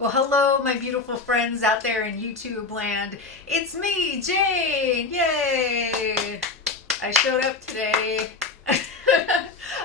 Well, hello, my beautiful friends out there in YouTube land. It's me, Jane. Yay! I showed up today.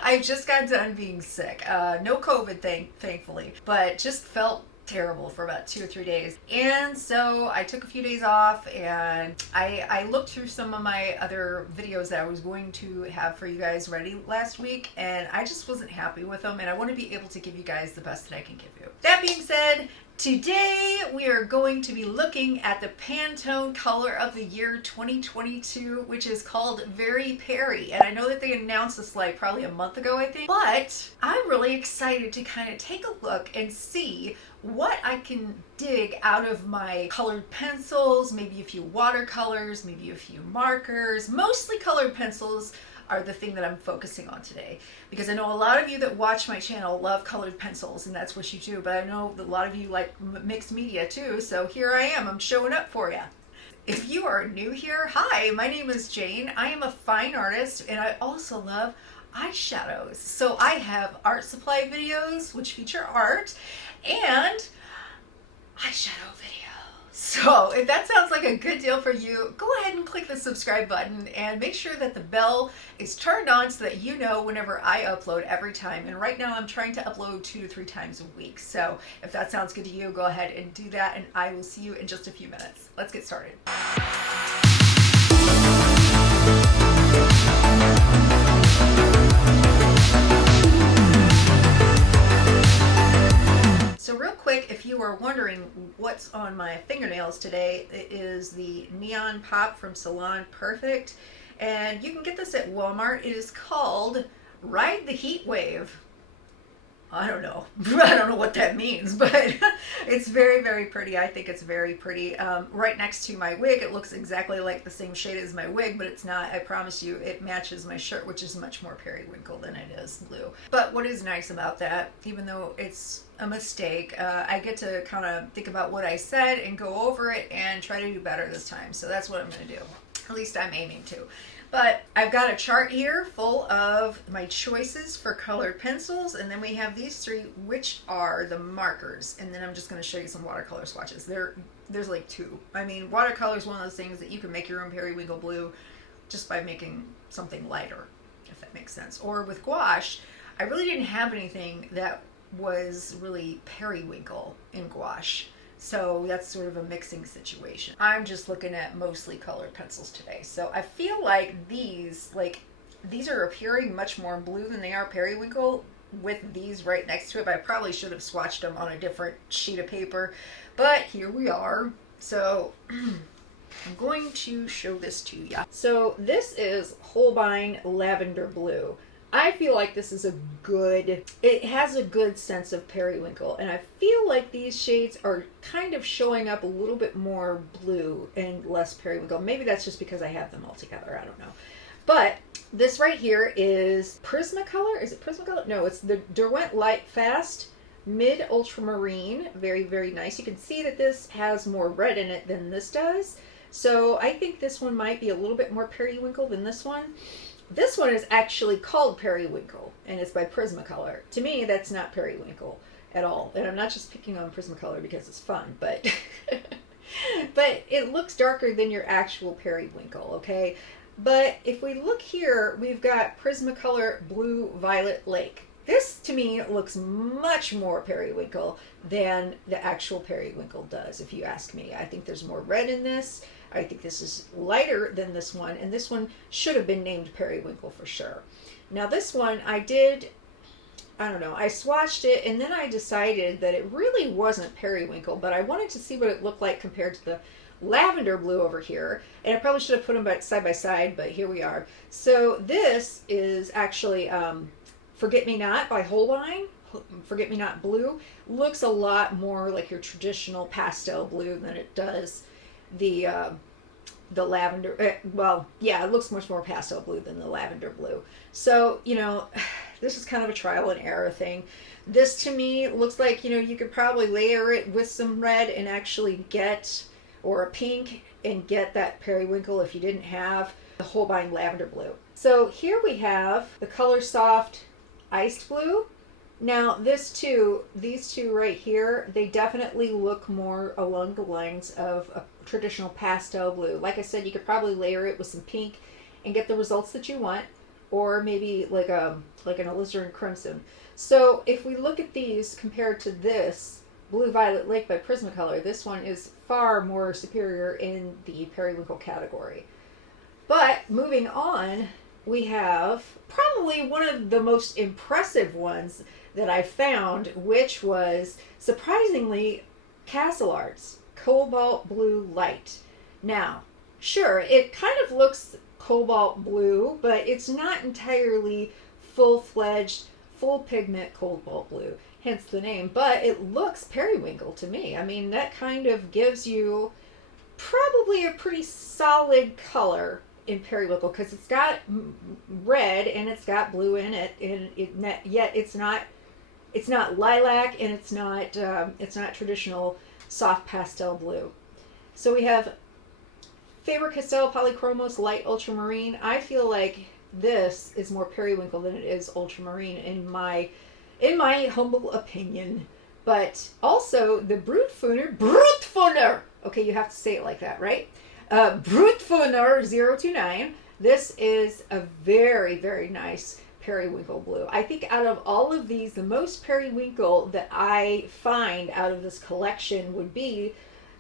I just got done being sick. No COVID, thankfully, but just felt terrible for about 2 or 3 days. And so I took a few days off and I looked through some of my other videos that I was going to have for you guys ready last week, and I just wasn't happy with them, and I want to be able to give you guys the best that I can give you. That being said, today we are going to be looking at the Pantone color of the year 2022, which is called Very Peri. And I know that they announced this like probably a month ago, I think, but I'm really excited to kind of take a look and see what I can dig out of my colored pencils, maybe a few watercolors, maybe a few markers. Mostly colored pencils are the thing that I'm focusing on today, because I know a lot of you that watch my channel love colored pencils and that's what you do, but I know that a lot of you like mixed media too, so here I am, I'm showing up for you. If you are new here, hi, my name is Jane. I am a fine artist and I also love eyeshadows. So I have art supply videos which feature art and eyeshadow videos. So if that sounds like a good deal for you, go ahead and click the subscribe button and make sure that the bell is turned on so that you know whenever I upload every time. And right now I'm trying to upload 2 to 3 times a week. So if that sounds good to you, go ahead and do that, and I will see you in just a few minutes. Let's get started. So real quick, if you are wondering what's on my fingernails today, it is the Neon Pop from Salon Perfect, and you can get this at Walmart. It is called Ride the Heat Wave. I don't know. I don't know what that means, but it's very, very pretty. I think it's very pretty. Right next to my wig, it looks exactly like the same shade as my wig, but it's not. I promise you, it matches my shirt, which is much more periwinkle than it is blue. But what is nice about that, even though it's a mistake, I get to kind of think about what I said and go over it and try to do better this time. So that's what I'm going to do. At least I'm aiming to. But I've got a chart here full of my choices for colored pencils, and then we have these 3, which are the markers, and then I'm just going to show you some watercolor swatches. There's like 2. I mean, watercolor is one of those things that you can make your own periwinkle blue just by making something lighter, if that makes sense. Or with gouache, I really didn't have anything that was really periwinkle in gouache. So that's sort of a mixing situation. I'm just looking at mostly colored pencils today. So I feel like these are appearing much more blue than they are periwinkle with these right next to it. But I probably should have swatched them on a different sheet of paper. But here we are. So I'm going to show this to you. So this is Holbein Lavender Blue. I feel like this is it has a good sense of periwinkle, and I feel like these shades are kind of showing up a little bit more blue and less periwinkle. Maybe that's just because I have them all together, I don't know. But this right here is Prismacolor. Is it Prismacolor? No, it's the Derwent Light Fast Mid Ultramarine. Very, very nice. You can see that this has more red in it than this does. So I think this one might be a little bit more periwinkle than this one. This one is actually called Periwinkle, and it's by Prismacolor. To me, that's not periwinkle at all. And I'm not just picking on Prismacolor because it's fun, but but it looks darker than your actual periwinkle, okay? But if we look here, we've got Prismacolor Blue Violet Lake. This, to me, looks much more periwinkle than the actual periwinkle does, if you ask me. I think there's more red in this. I think this is lighter than this one, and this one should have been named periwinkle for sure. Now this one I don't know, I swatched it and then I decided that it really wasn't periwinkle, but I wanted to see what it looked like compared to the lavender blue over here, and I probably should have put them side by side, but here we are. So this is actually Forget Me Not by Holbein. Forget Me Not Blue looks a lot more like your traditional pastel blue than it does the lavender. Well, yeah, it looks much more pastel blue than the lavender blue. So, you know, this is kind of a trial and error thing. This to me looks like, you know, you could probably layer it with some red and actually get, or a pink, and get that periwinkle if you didn't have the Holbein Lavender Blue. So here we have the Color Soft Iced Blue, Now these two right here, they definitely look more along the lines of a traditional pastel blue. Like I said, you could probably layer it with some pink and get the results that you want, or maybe like an alizarin crimson. So if we look at these compared to this Blue Violet Lake by Prismacolor, this one is far more superior in the periwinkle category. But moving on, we have probably one of the most impressive ones that I found, which was surprisingly Cassell Art's Cobalt Blue Light. Now, sure, it kind of looks cobalt blue, but it's not entirely full-fledged, full pigment cobalt blue, hence the name, but it looks periwinkle to me. I mean, that kind of gives you probably a pretty solid color in periwinkle, because it's got red and it's got blue in it, and yet it's not lilac, and it's not traditional soft pastel blue. So we have Faber Castell Polychromos Light Ultramarine. I feel like this is more periwinkle than it is ultramarine in my humble opinion. But also the Brutfuner. Okay, you have to say it like that, right? Brutfuner 029. This is a very, very nice periwinkle blue. I think out of all of these, the most periwinkle that I find out of this collection would be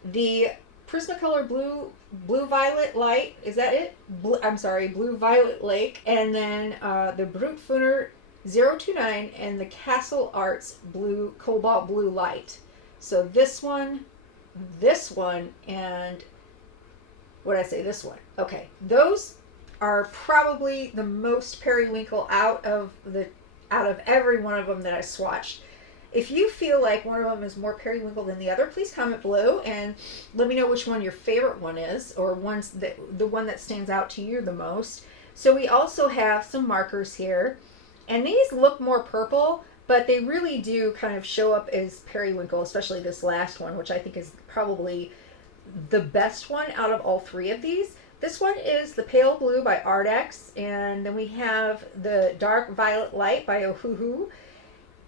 the Prismacolor Blue Violet Light. Is that it? Blue Violet Lake. And then the Brutfuner 029 and the Cassell Arts Cobalt Blue Light. So this one, and what did I say? This one. Okay. Those are probably the most periwinkle out of every one of them that I swatched. If you feel like one of them is more periwinkle than the other, please comment below and let me know which one your favorite one is, or the one that stands out to you the most. So we also have some markers here, and these look more purple, but they really do kind of show up as periwinkle, especially this last one, which I think is probably the best one out of all three of these. This one is the Pale Blue by Ardex, and then we have the Dark Violet Light by Ohuhu.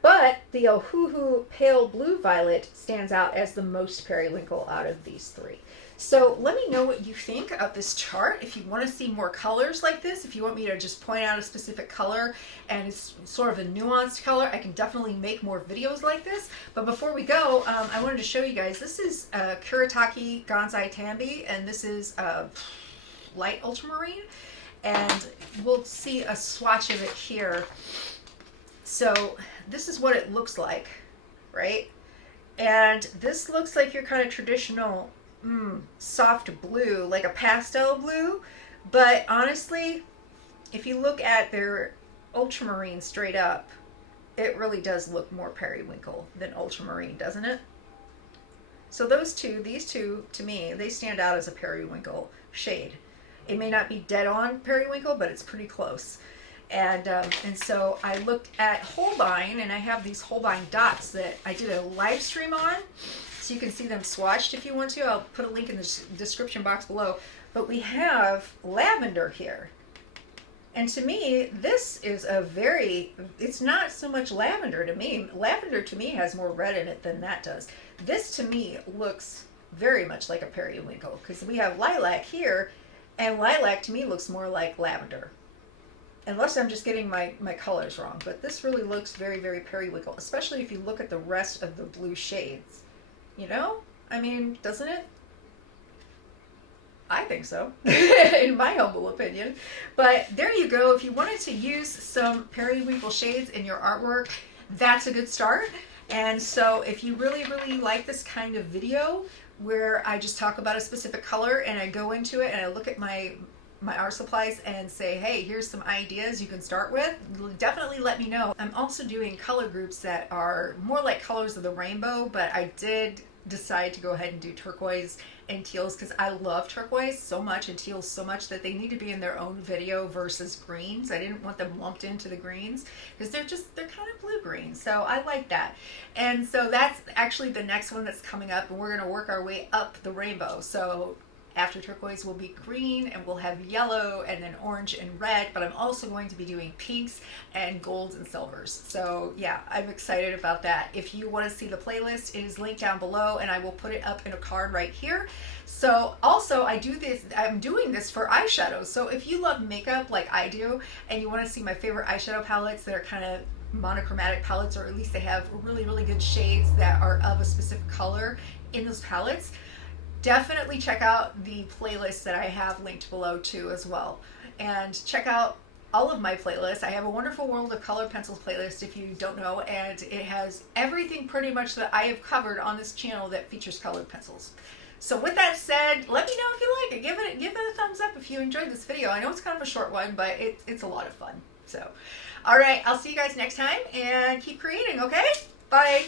But the Ohuhu Pale Blue Violet stands out as the most periwinkle out of these three. So let me know what you think of this chart. If you want to see more colors like this, if you want me to just point out a specific color and it's sort of a nuanced color, I can definitely make more videos like this. But before we go, I wanted to show you guys, this is Kuretake Gansai Tambi, and this is light ultramarine, and we'll see a swatch of it here. So this is what it looks like, right? And this looks like your kind of traditional soft blue, like a pastel blue. But honestly, if you look at their ultramarine straight up, it really does look more periwinkle than ultramarine, doesn't it? So these two, to me, they stand out as a periwinkle shade. It may not be dead on periwinkle, but it's pretty close. And so I looked at Holbein, and I have these Holbein dots that I did a live stream on, so you can see them swatched if you want to. I'll put a link in the description box below. But we have lavender here. And to me, this is it's not so much lavender to me. Lavender to me has more red in it than that does. This to me looks very much like a periwinkle, because we have lilac here, and lilac to me looks more like lavender. Unless I'm just getting my colors wrong. But this really looks very, very periwinkle, especially if you look at the rest of the blue shades. You know? I mean, doesn't it? I think so, in my humble opinion. But there you go. If you wanted to use some periwinkle shades in your artwork, that's a good start. And so if you really, really like this kind of video where I just talk about a specific color and I go into it and I look at my art supplies and say, hey, here's some ideas you can start with, definitely let me know. I'm also doing color groups that are more like colors of the rainbow, but I did decide to go ahead and do turquoise and teals because I love turquoise so much and teals so much that they need to be in their own video versus greens. I didn't want them lumped into the greens because they're kind of blue green. So I like that. And so that's actually the next one that's coming up, and we're going to work our way up the rainbow. So after turquoise will be green, and we'll have yellow and then orange and red, but I'm also going to be doing pinks and golds and silvers. So yeah, I'm excited about that. If you want to see the playlist, it is linked down below, and I will put it up in a card right here. So also I'm doing this for eyeshadows. So if you love makeup like I do, and you want to see my favorite eyeshadow palettes that are kind of monochromatic palettes, or at least they have really, really good shades that are of a specific color in those palettes, definitely check out the playlist that I have linked below too as well. And check out all of my playlists. I have a Wonderful World of Colored Pencils playlist if you don't know, and it has everything pretty much that I have covered on this channel that features colored pencils. So with that said, let me know if you like it. Give it a thumbs up if you enjoyed this video. I know it's kind of a short one, but it's a lot of fun. So, all right, I'll see you guys next time, and keep creating, okay? Bye.